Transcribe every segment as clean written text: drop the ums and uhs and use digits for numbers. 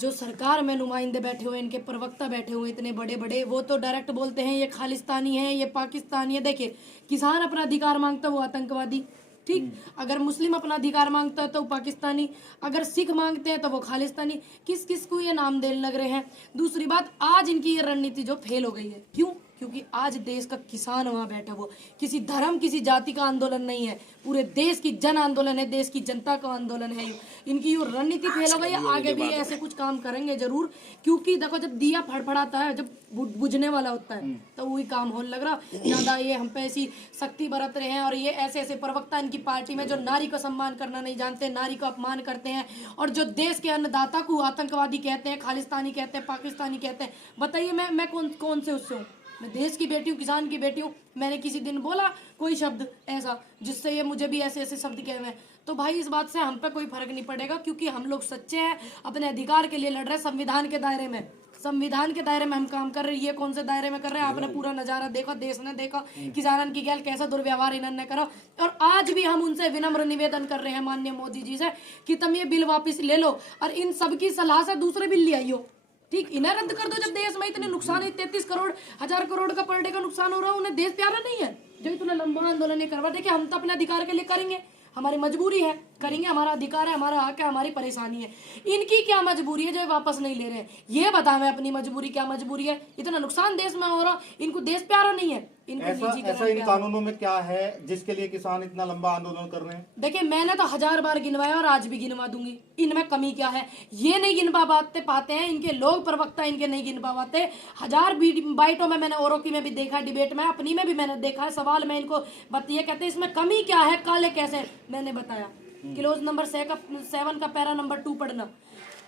जो सरकार में नुमाइंदे बैठे हुए, इनके प्रवक्ता बैठे हुए इतने बड़े बड़े, वो तो डायरेक्ट बोलते हैं ये खालिस्तानी है, ये पाकिस्तानी है। देखिए, किसान अपना अधिकार मांगता है वो आतंकवादी, ठीक। अगर मुस्लिम अपना अधिकार मांगता है तो वो पाकिस्तानी, अगर सिख मांगते हैं तो वो खालिस्तानी। किस किस को ये नाम देने लग रहे हैं। दूसरी बात, आज इनकी ये रणनीति जो फेल हो गई है, क्यों? क्योंकि आज देश का किसान वहां बैठा, वो किसी धर्म किसी जाति का आंदोलन नहीं है, पूरे देश की जन आंदोलन है, देश की जनता का आंदोलन है। इनकी जो रणनीति फेल हो गई है, आगे भी ऐसे कुछ काम करेंगे जरूर। क्योंकि देखो, जब दिया फड़फड़ाता है, जब बुझने वाला होता है, तो वही काम होने लग रहा। ज्यादा ये हम पे ऐसी सख्ती बरत रहे हैं, और ये ऐसे ऐसे प्रवक्ता इनकी पार्टी में जो नारी का सम्मान करना नहीं जानते, नारी का अपमान करते हैं, और जो देश के अन्नदाता को आतंकवादी कहते हैं, खालिस्तानी कहते हैं, पाकिस्तानी कहते हैं। बताइए, मैं कौन से उससे हूँ? मैं देश की बेटी हूँ, किसान की बेटी हूँ। मैंने किसी दिन बोला कोई शब्द ऐसा जिससे ये मुझे भी ऐसे ऐसे शब्द कहे हुए हैं? तो भाई, इस बात से हम पे कोई फर्क नहीं पड़ेगा, क्योंकि हम लोग सच्चे हैं, अपने अधिकार के लिए लड़ रहे हैं, संविधान के दायरे में। संविधान के दायरे में हम काम कर रहे हैं। ये कौन से दायरे में कर रहे हैं? आपने पूरा नजारा देखा, देश ने देखा, किसानन की गैल कैसा दुर्व्यवहार इन्होंने करा। और आज भी हम उनसे विनम्र निवेदन कर रहे हैं माननीय मोदी जी से कि तुम ये बिल वापस ले लो, और इन सबकी सलाह से दूसरे बिल ले आइयो, ठीक। इन्हें रद्द कर दो। जब देश में इतने नुकसान है, 33 करोड़ 1000 करोड़ का पर डे का नुकसान हो रहा है, उन्हें देश प्यारा नहीं है जो इतना लंबा आंदोलन नहीं करवा। देखिए, हम तो अपने अधिकार के लिए करेंगे, हमारी मजबूरी है, करेंगे, हमारा अधिकार है, हमारा हक है, हमारी परेशानी है। इनकी क्या मजबूरी है जो ये वापस नहीं ले रहे हैं? ये बताएं अपनी मजबूरी क्या मजबूरी है? इतना नुकसान देश में हो रहा, इनको देश प्यारा नहीं है? ऐसा इन कानूनों में क्या है जिसके लिए किसान इतना लंबा आंदोलन कर रहे हैं? देखिए, मैंने तो 1000 बार गिनवाया और आज भी गिनवा दूंगी। इनमें कमी क्या है? ये नहीं गिनवा पाते हैं, इनके लोग प्रवक्ता इनके नहीं गिनवा पाते। 1000 बाइटों में मैंने औरों की में भी देखा, डिबेट में अपनी में भी मैंने देखा है। सवाल मैं इनको बताइए, कहते हैं इसमें कमी क्या है, काले कैसे? मैंने बताया, क्लोज नंबर 7 का पैरा नंबर 2 पढ़ना।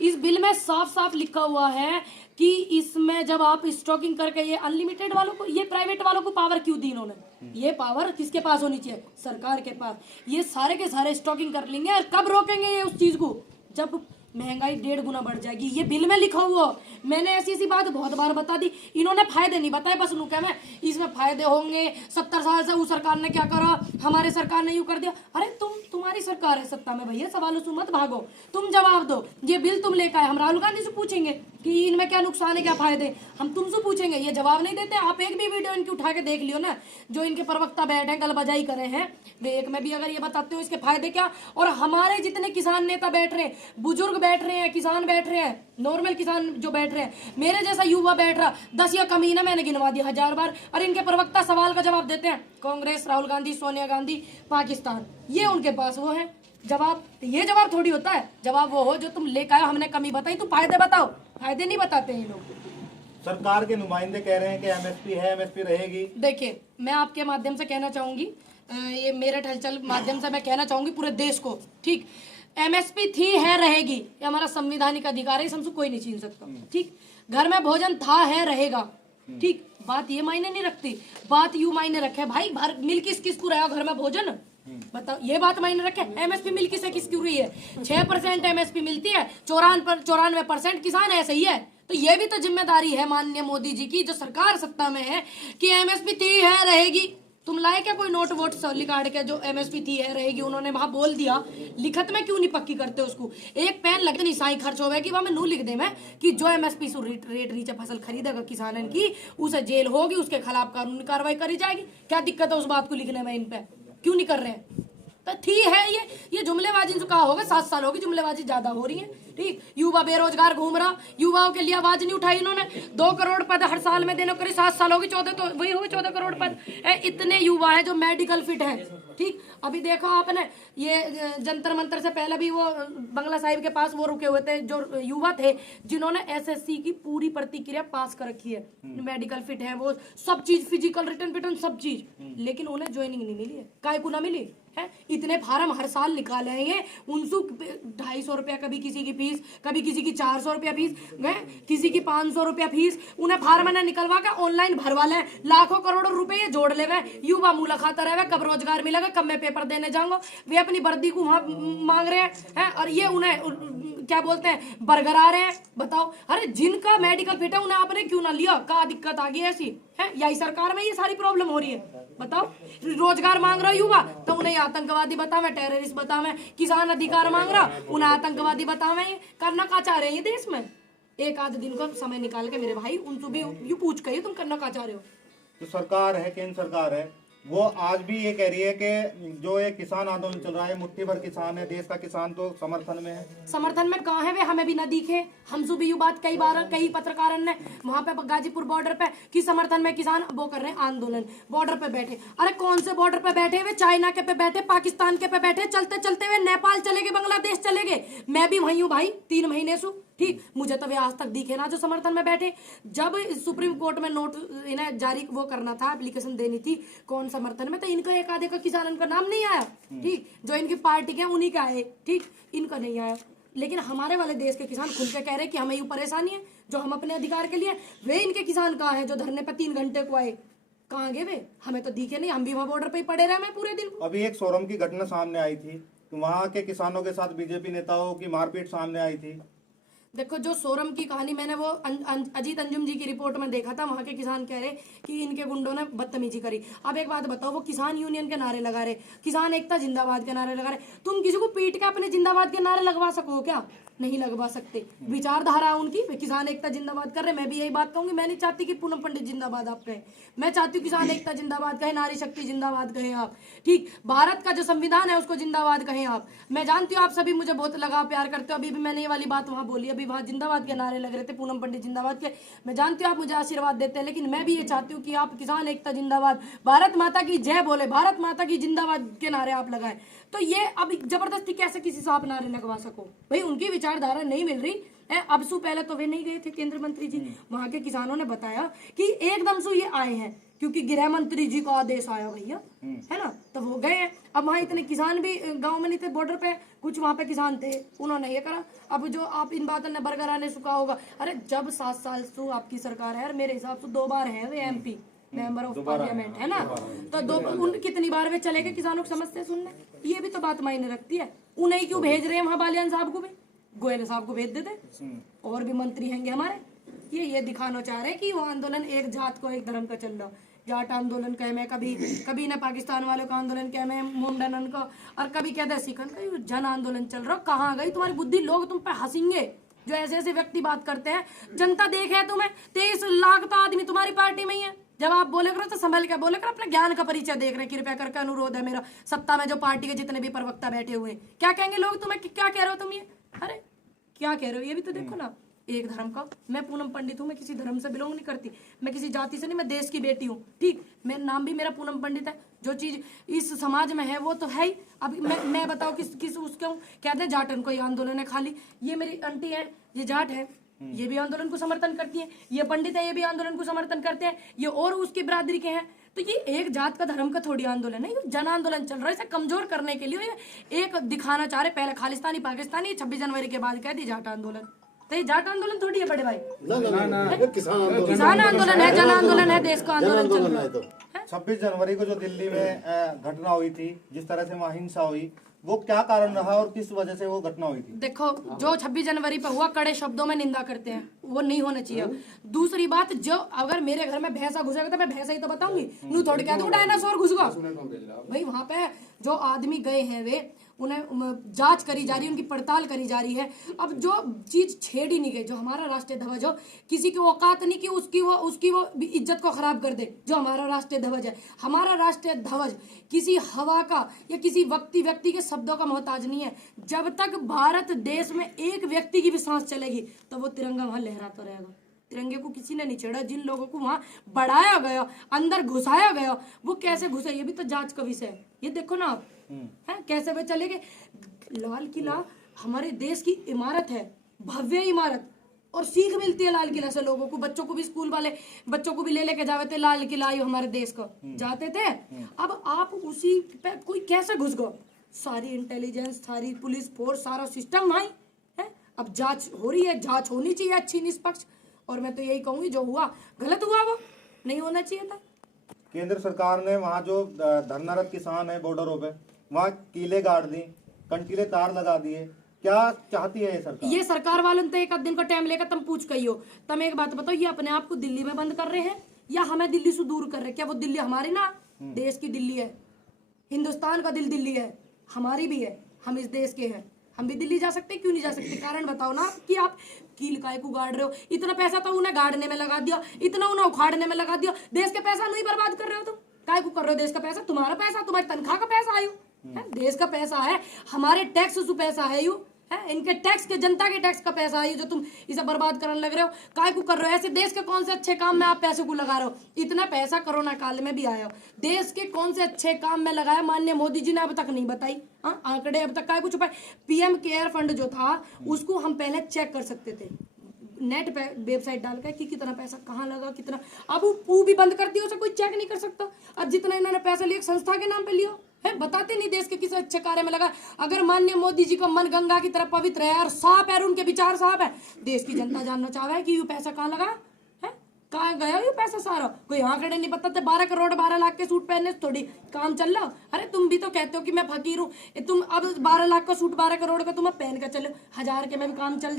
इस बिल में साफ साफ लिखा हुआ है कि इसमें जब आप स्टॉकिंग करके, ये अनलिमिटेड वालों को, ये प्राइवेट वालों को पावर क्यों दी इन्होंने? ये पावर किसके पास होनी चाहिए? सरकार के पास। ये सारे के सारे स्टॉकिंग कर लेंगे, और कब रोकेंगे ये उस चीज को? जब महंगाई 1.5 गुना बढ़ जाएगी। ये बिल में लिखा हुआ, मैंने ऐसी बात बहुत बार बता दी। इन्होंने फायदे नहीं बताए, बस नुके में इसमें फायदे होंगे। 70 साल से उस सरकार ने क्या करा, हमारे सरकार ने यूं कर दिया। अरे तुम्हारी सरकार है सत्ता में भैया, सवालों से मत भागो, तुम जवाब दो। ये बिल तुम लेकर आए, हम राहुल गांधी से पूछेंगे कि इनमें क्या नुकसान है, क्या फायदे, हम तुमसे पूछेंगे। ये जवाब नहीं देते। आप एक भी वीडियो इनकी उठा के देख लियो ना, जो इनके प्रवक्ता बैठे गलबजाई करे हैं, वे एक में भी अगर ये बताते हो इसके फायदे क्या। और हमारे जितने किसान नेता बैठ रहे हैं, बुजुर्ग बैठ रहे हैं, किसान बैठ रहे हैं, नॉर्मल किसान जो बैठ रहे हैं, मेरे जैसा युवा बैठ रहा, 10 या कम ही ना, मैंने गिनवा दिया 1000 बार। और इनके प्रवक्ता सवाल का जवाब देते हैं, कांग्रेस, राहुल गांधी, सोनिया गांधी, पाकिस्तान, ये उनके पास वो है जवाब। ये जवाब थोड़ी होता है, जवाब वो हो जो तुम लेकर आए, हमने कमी बताई, तुम फायदे बताओ। फायदे नहीं बताते ये लोग। सरकार के नुमाइंदे कह रहे हैं कि एमएसपी है, एमएसपी रहेगी। देखिए, मैं आपके माध्यम से कहना चाहूंगी, ये मेरे हलचल माध्यम से मैं कहना चाहूंगी पूरे देश को, ठीक। एमएसपी थी, है, रहेगी, ये हमारा संवैधानिक अधिकार है, हमसे कोई नहीं छीन सकता, ठीक। घर में भोजन था, है, रहेगा, ठीक। बात ये मायने नहीं रखती, बात यू मायने रखे भाई, मिल किस किस को रहा घर में भोजन, बताओ। ये बात मायने रखे। एमएसपी मिल किसे किसकी रही है? 6% एमएसपी मिलती है, 94% किसान ऐसे ही है। तो ये भी तो जिम्मेदारी है माननीय मोदी जी की, जो सरकार सत्ता में है, कि एमएसपी थी, है, रहेगी। तुम लाए क्या कोई नोट वोट लिखा के जो एमएसपी थी, है, रहेगी? उन्होंने वहां बोल दिया, लिखत में क्यों नहीं पक्की करते उसको? एक पेन लगते नहीं, साई खर्च होगा कि वहां में नू लिख दे मैं कि जो एमएसपी से रेट नीचे फसल खरीदेगा किसानन की, उसे जेल होगी, उसके खिलाफ कानूनी कार्रवाई करी जाएगी। क्या दिक्कत है उस बात को लिखने में? इन पे क्यों नहीं कर रहे हैं? तो थी, है, ये जुमलेबाजी जो कहा होगा, 7 साल होगी, जुमलेबाजी ज्यादा हो रही है, ठीक। युवा बेरोजगार घूम रहा, युवाओं के लिए आवाज नहीं उठाई इन्होंने। 2 करोड़ पद हर साल में देने करीब 7 साल होगी, 14 तो वही होगी, 14 करोड़ पद। इतने युवा हैं जो मेडिकल फिट हैं, ठीक। अभी देखा आपने, ये जंतर मंतर से पहले भी वो बंगला साहिब के पास वो रुके हुए थे, जो युवा थे जिन्होंने एसएससी की पूरी प्रतिक्रिया पास कर रखी है, मेडिकल फिट है, वो सब चीज, फिजिकल, रिटन पिटन सब चीज, लेकिन उन्हें ज्वाइनिंग नहीं मिली है। काय को ना मिली है? इतने फार्म हर साल निकाले हैं, उनसे 250 रुपया कभी किसी की फीस, कभी किसी की 400 रुपया फीस, किसी की 500 रुपया फीस, उन्हें फार्म ने निकलवा के ऑनलाइन भरवा ले, लाखों करोड़ों रुपए जोड़ ले, युवा मूला खाता रहे, कब रोजगार मिलेगा, कब मैं पेपर देने जाऊंगा। वे अपनी वर्दी को वहां मांग रहे हैं और ये उन्हें क्या बोलते हैं बरगरा रहे हैं। बताओ, अरे जिनका मेडिकल फिट है उन्हें आपने क्यों ना लिया, क्या दिक्कत आ गई ऐसी है? यही सरकार में ये सारी प्रॉब्लम हो रही है। बताओ, रोजगार मांग रहा युवा तो उन्हें आतंकवादी बतावे, टेररिस्ट बतावे, किसान अधिकार मांग रहा उन्हें आतंकवादी बतावे। करना क्या चाह रहे हैं ये देश में? एक आध दिन को समय निकाल के मेरे भाई उनसे भी यू पूछ के तुम करना क्या चाह रहे हो। तो सरकार है, केंद्र सरकार है, वो आज भी ये कह रही है कि जो ये किसान आंदोलन चल रहा है, मुट्ठी भर किसान है, देश का किसान तो समर्थन में है। समर्थन में कहाँ है वे, हमें भी न दिखे। हमसे भी ये बात कई बार कई पत्रकारों ने वहां पे गाजीपुर बॉर्डर पे कि समर्थन में किसान वो कर रहे हैं आंदोलन, बॉर्डर पे बैठे। अरे कौन से बॉर्डर पे बैठे? वे चाइना के पे बैठे, पाकिस्तान के पे बैठे, चलते चलते वे नेपाल चले गए, बांग्लादेश चले गए। मैं भी वही हूँ भाई 3 महीने से, ठीक। मुझे तो वे आज तक दिखे ना जो समर्थन में बैठे। जब सुप्रीम कोर्ट में नोट इन्हें जारी वो करना था, एप्लीकेशन देनी थी कौन समर्थन में, तो इनका एक आधे का किसान का नाम नहीं आया, ठीक। जो इनकी पार्टी के उन्हीं का है, ठीक, इनका नहीं आया। लेकिन हमारे वाले देश के किसान खुल के कह रहे कि हमें ये परेशानी है जो हम अपने अधिकार के लिए। वे इनके किसान कहाँ है जो धरने पे 3 घंटे को आए? कहाँ गए वे? हमें तो दिखे नहीं, हम भी वहाँ बॉर्डर पे ही पड़े रहे मैं पूरे दिन। अभी एक सोरम की घटना सामने आई थी, तो वहाँ के किसानों के साथ बीजेपी नेताओं की मारपीट सामने आई थी। देखो, जो सोरम की कहानी मैंने वो अजीत अंजुम जी की रिपोर्ट में देखा था। वहां के किसान कह रहे कि इनके गुंडों ने बदतमीजी करी। अब एक बात बताओ, वो किसान यूनियन के नारे लगा रहे, किसान एकता जिंदाबाद के नारे लगा रहे, तुम किसी को पीट के अपने जिंदाबाद के नारे लगवा सको क्या? नहीं लगवा सकते। विचारधारा उनकी, किसान एकता जिंदाबाद कर रहे। मैं भी यही बात कहूंगी, मैं नहीं चाहती कि पूनम पंडित जिंदाबाद आप कहें, मैं चाहती हूँ किसान एकता जिंदाबाद कहे, नारी शक्ति जिंदाबाद कहें आप, ठीक। भारत का जो संविधान है उसको जिंदाबाद कहें आप। मैं जानती हूँ आप सभी मुझे बहुत लगाव प्यार करते हो। अभी भी मैंने ये वाली बात वहां बोली, अभी वहां जिंदाबाद के नारे लग रहे थे, पूनम पंडित जिंदाबाद के। मैं जानती हूँ आप मुझे आशीर्वाद देते हैं, लेकिन मैं भी ये चाहती हूँ कि आप किसान एकता जिंदाबाद, भारत माता की जय बोले, भारत माता की जिंदाबाद के नारे आप लगाए। तो ये अब जबरदस्ती कैसे किसी से आप नारे लगवा सको? भाई उनकी विचारधारा नहीं मिल रही है। अब सु पहले तो वे नहीं गए थे केंद्र मंत्री जी, वहां के किसानों ने बताया कि एकदम से ये आए हैं क्योंकि गृह मंत्री जी का आदेश आया भैया, है ना, तो वो गए हैं। अब वहां इतने किसान भी गांव में नहीं थे, बॉर्डर पे कुछ वहां पे किसान थे, उन्होंने ये करा। अब जो आप इन बातों ने बरकरार सुखा होगा, अरे जब 7 साल से आपकी सरकार है, मेरे हिसाब से 2 बार है वे MP मेंबर ऑफ पार्लियामेंट, है ना, तो कितनी बार वे चले गए किसानों की समस्या सुनने? ये भी तो बात मायने रखती है। उन्हें क्यों भेज रहे हैं वहां? बालियान साहब को भी, गोयल साहब को भेज देते, और भी मंत्री हैंगे हमारे। ये दिखाना चाह रहे हैं कि वो आंदोलन एक जात को एक धर्म का चल रहा। जाट आंदोलन कहे मैं, कभी ना पाकिस्तान वालों का आंदोलन कहे मैं, मोमडन का, और कभी कहते सिखन का जन आंदोलन चल रहा। कहाँ गई तुम्हारी बुद्धि? लोग तुम पे हंसेंगे जो ऐसे ऐसे व्यक्ति बात करते हैं। जनता देखे है तुम्हें, 23 लाख तो आदमी तुम्हारी पार्टी में ही है। जब आप बोले करो तो संभल के बोले करो, अपने ज्ञान का परिचय देख रहे हैं। कृपया करके अनुरोध है मेरा, सत्ता में जो पार्टी के जितने भी प्रवक्ता बैठे हुए, क्या कहेंगे लोग तुम्हें? क्या कह रहे हो तुम ये? अरे क्या कह रहे हो ये भी तो देखो ना। एक धर्म का, मैं पूनम पंडित हूँ, मैं किसी धर्म से बिलोंग नहीं करती, मैं किसी जाति से नहीं, मैं देश की बेटी हूँ, ठीक। मेरा नाम भी मेरा पूनम पंडित है। जो चीज इस समाज में है वो तो है ही। अब मैं बताओ किस उसके हूँ? कहते हैं जाटन को ये आंदोलन है खाली। ये मेरी आंटी है, ये जाट है, ये भी आंदोलन को समर्थन करती है। ये पंडित है, ये भी आंदोलन को समर्थन करते हैं। ये और उसकी बिरादरी के हैं। तो ये एक जात का धर्म का थोड़ी आंदोलन है, ये जन आंदोलन चल रहा है। इसे कमजोर करने के लिए एक दिखाना चाह रहे, पहले खालिस्तानी पाकिस्तानी, 26 जनवरी के बाद कह दी जाट आंदोलन। तो ये जाट आंदोलन थोड़ी है बड़े भाई, किसान आंदोलन है, जन आंदोलन है, देश का आंदोलन चल रहा है। 26 जनवरी को जो दिल्ली में घटना हुई थी, जिस तरह से वहाँ हिंसा हुई, वो क्या कारण रहा और किस वजह से वो घटना हुई थी? देखो, जो 26 जनवरी पर हुआ, कड़े शब्दों में निंदा करते हैं, वो नहीं होना चाहिए। दूसरी बात, जो अगर मेरे घर में भैंसा घुसेगा तो मैं भैंसा ही तो बताऊंगी, नू थोड़ी कह दूं डायनासोर घुसगा। भाई वहां पे जो आदमी गए हैं वे, उन्हें जांच करी जा रही है, उनकी पड़ताल करी जा रही है। अब जो चीज छेड़ी नहीं गई, जो हमारा राष्ट्रीय ध्वज हो, किसी की औकात नहीं कि उसकी वो इज्जत को खराब कर दे। जो हमारा राष्ट्रीय ध्वज है, हमारा राष्ट्रीय ध्वज किसी हवा का या किसी व्यक्ति के शब्दों का मोहताज नहीं है। जब तक भारत देश में एक व्यक्ति की भी सांस चलेगी तो वो तिरंगा वहां लहराता रहेगा। तिरंगे को किसी ने नहीं छेड़ा। जिन लोगों को वहां बढ़ाया गया, अंदर घुसाया गया, वो कैसे घुसे ये भी तो जांच का विषय है। ये देखो ना आप, है कैसे वे चले गए। लाल किला हमारे देश की इमारत है, भव्य इमारत, और सीख मिलती है लाल किला से लोगों को। बच्चों को भी, स्कूल वाले बच्चों को भी ले लेके जाते थे, लाल किला हमारे देश का जाते थे। अब आप उसी पे कोई कैसे घुस गए? सारी इंटेलिजेंस, सारी पुलिस फोर्स, सारा सिस्टम भाई है। अब जांच हो रही है, जांच होनी चाहिए अच्छी निष्पक्ष। और मैं तो यही कहूंगी, जो हुआ गलत हुआ, वो नहीं होना चाहिए था। केंद्र सरकार ने वहाँ जो धरनारत किसान है बॉर्डरों पे, वहाँ कीले गाड़ दी, कंटीले तार लगा दिए। क्या चाहती है ये सरकार? ये सरकार वालों ने तो एक आध दिन का टाइम लेकर तुम पूछ कही हो। तुम एक बात बताओ, ये अपने आप को दिल्ली में बंद कर रहे हैं या हमें दिल्ली से दूर कर रहे हैं? क्या वो दिल्ली हमारी ना, देश की दिल्ली है, हिंदुस्तान का दिल दिल्ली है, हमारी भी है, हम इस देश के हैं, हम भी दिल्ली जा सकते क्यों नहीं जा सकते? कारण बताओ ना कि आप कील काय को गाड़ रहे हो? इतना पैसा तो उन्हें गाड़ने में लगा दिया, इतना उन्हें उखाड़ने में लगा दिया, देश के पैसा नहीं बर्बाद कर रहे हो तुम? काय को कर रहे हो देश का पैसा? तुम्हारा पैसा, तुम्हारी तनख्वाह का पैसा आयु है, देश का पैसा है, हमारे टैक्स से पैसा है यू है, इनके टैक्स के, जनता के टैक्स का पैसा है जो तुम इसे बर्बाद करने लग रहे हो। काय को कर रहे हो? ऐसे देश के कौन से अच्छे काम में आप पैसे को लगा रहे हो? इतना पैसा कोरोना काल में भी आया हो, देश के कौन से अच्छे काम में लगाया माननीय मोदी जी ने अब तक नहीं बताई। हाँ, आंकड़े अब तक काय कुछ छुपाए? पीएम केयर फंड जो था उसको हम पहले चेक कर सकते थे, नेट पे वेबसाइट डाल कर कि कितना पैसा कहाँ लगा, कितना। अब वो भी बंद कर दिया, उसे कोई चेक नहीं कर सकता। अब जितना इन्होंने पैसा लिया संस्था के नाम पे लिया है, बताते नहीं देश के किसी अच्छे कार्य में लगा। अगर माननीय मोदी जी का मन गंगा की तरफ पवित्र है और साफ है और उनके विचार साफ है, देश की जनता जानना चाहे कि ये पैसा कहाँ लगा है, कहाँ गया ये पैसा सारा? कोई आंकड़े नहीं बताते। 12 करोड़ 12 लाख के सूट पहनने से थोड़ी काम चल रहा। अरे तुम भी तो कहते हो कि मैं फकीर हूँ, तुम अब 12 लाख का सूट 12 करोड़ का तुम पहन कर चलो, 1000 के में भी काम चल जाए।